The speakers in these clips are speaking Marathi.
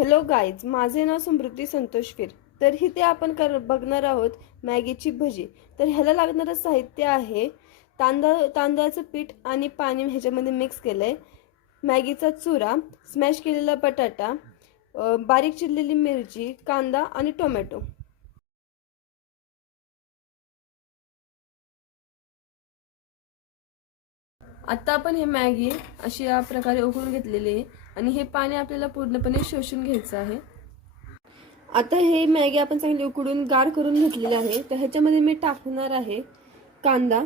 हॅलो गाईज माझे नाव समृद्धी संतोष फिर. तर इथे आपण कर बघणार आहोत मॅगीची भजी. तर ह्याला लागणारं साहित्य आहे तांदळ तांदळाचं पीठ आणि पाणी ह्याच्यामध्ये मिक्स केलं आहे मॅगीचा चुरा स्मॅश केलेला बटाटा बारीक चिरलेली मिरची कांदा आणि टोमॅटो आत्ता आपण हे मॅगी अशी या प्रकारे उकळून घेतलेली आहे आणि हे पाणी आपल्याला पूर्णपणे शोषून घ्यायचं आहे. आता हे मॅगी आपण चांगली उकडून गार करून घेतलेली आहे. तर ह्याच्यामध्ये मी टाकणार आहे कांदा.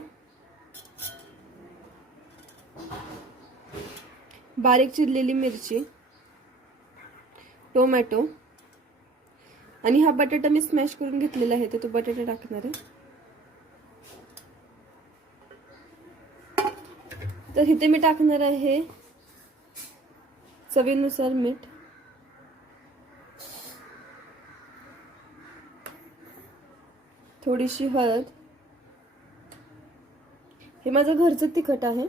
बारीक चिरलेली मिरची टोमॅटो आणि हा बटाटा मी स्मॅश करून घेतलेला आहे तर तो बटाटा टाकणार आहे. तर इथे मी टाकणार आहे चवीनुसार मीठ. थोडीशी हळद. हे माझं घरचं तिखट आहे.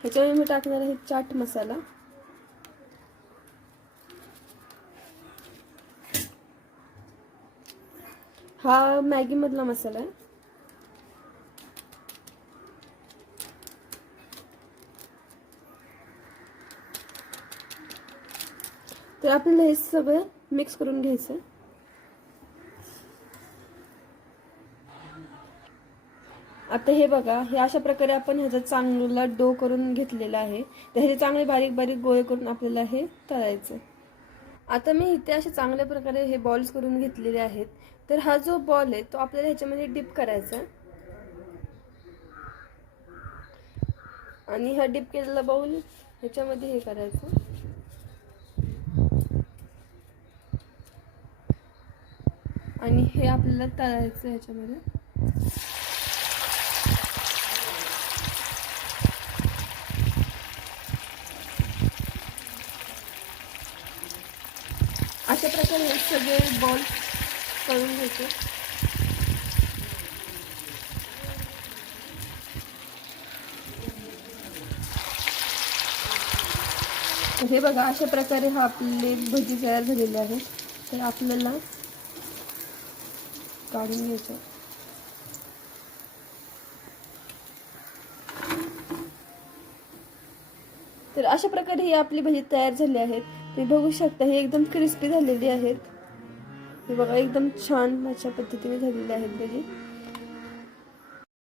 ह्याच्यामध्ये मी टाकणार आहे चाट मसाला. हा मॅगीमधला मसाला आहे. तर आपल्याला हे सगळं मिक्स करून घ्यायचं. आता हे बघा हे अशा प्रकारे आपण ह्याचा चांगला डो करून घेतलेला आहे. तर ह्याचे चांगले बारीक बारीक गोळे करून आपल्याला हे तळायचं. आता मी इथे असे चांगल्या प्रकारे हे बॉल्स करून घेतलेले आहेत. तर हा जो बॉल आहे तो आपल्याला ह्याच्यामध्ये डिप करायचा. आणि हा डिप केलेला बाऊल ह्याच्यामध्ये हे करायचं. आणि हे आपल्याला तळायचं ह्याच्यामध्ये. अशा प्रकारे सगळे बॉल करून घ्यायचे हे बघा अशा प्रकारे हा आपले भजी तयार झालेले आहे तर आपल्याला काढून घ्यायचं. तर अशा प्रकारे ही आपली भजी तयार झाली आहेत. तुम्ही बघू शकता हे एकदम क्रिस्पी झालेली आहेत. हे बघा एकदम छान अशा पद्धतीने झालेली आहेत भजी.